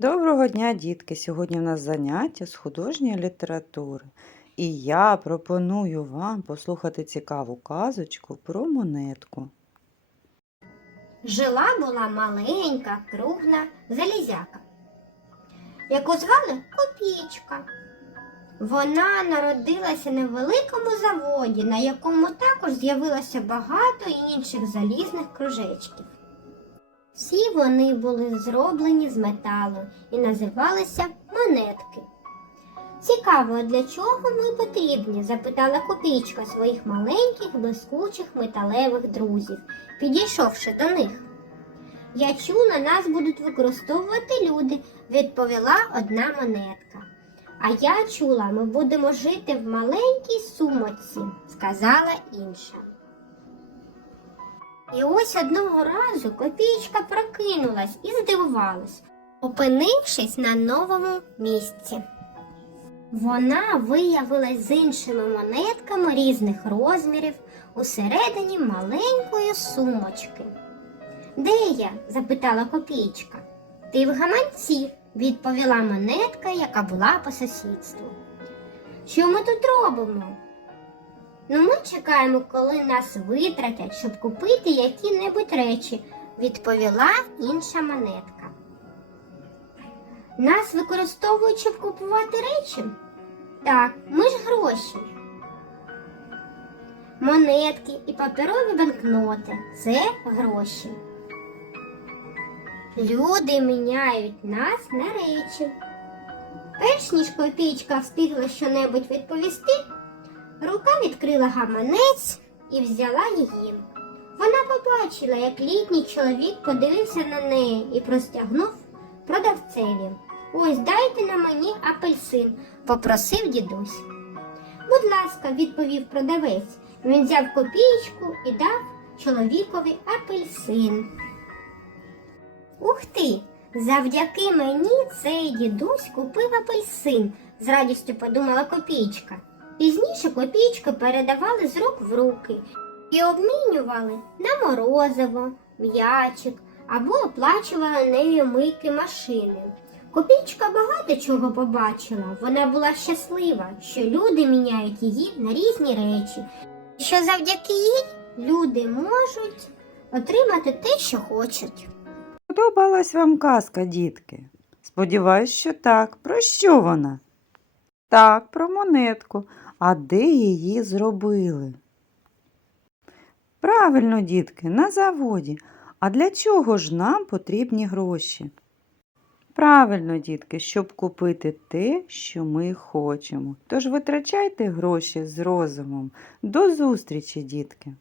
Доброго дня, дітки! Сьогодні у нас заняття з художньої літератури. І я пропоную вам послухати цікаву казочку про монетку. Жила була маленька, кругла залізяка, яку звали Копійчка. Вона народилася на великому заводі, на якому також з'явилося багато інших залізних кружечків. Всі вони були зроблені з металу і називалися монетки. Цікаво, для чого ми потрібні? запитала копійчка своїх маленьких блискучих металевих друзів, підійшовши до них. Я чула, нас будуть використовувати люди, відповіла одна монетка. А я чула, ми будемо жити в маленькій сумочці, сказала інша. І ось одного разу копійка прокинулась і здивувалась, опинившись на новому місці. Вона виявилась з іншими монетками різних розмірів усередині маленької сумочки. Де я? запитала копійчка. Ти в гаманці, відповіла монетка, яка була по сусідству. Що ми тут робимо? Ну, ми чекаємо, коли нас витратять, щоб купити які-небудь речі, відповіла інша монетка. Нас використовують, щоб купувати речі? Так, ми ж гроші. Монетки і паперові банкноти це гроші. Люди міняють нас на речі. Перш ніж копійка встигла щонебудь відповісти, рука відкрила гаманець і взяла її. Вона побачила, як літній чоловік подивився на неї і простягнув продавцеві. Ось дайте на мені апельсин, попросив дідусь. Будь ласка, відповів продавець. Він взяв копійку і дав чоловікові апельсин. Ух ти! Завдяки мені цей дідусь купив апельсин, з радістю подумала копійка. Пізніше копійки передавали з рук в руки і обмінювали на морозиво, м'ячик або оплачували нею мийки машини. Копійка багато чого побачила. Вона була щаслива, що люди міняють її на різні речі, що завдяки їй люди можуть отримати те, що хочуть. Подобалась вам казка, дітки? Сподіваюсь, що так. Про що вона? Так, про монетку. А де її зробили? Правильно, дітки, на заводі. А для чого ж нам потрібні гроші? Правильно, дітки, щоб купити те, що ми хочемо. Тож витрачайте гроші з розумом. До зустрічі, дітки!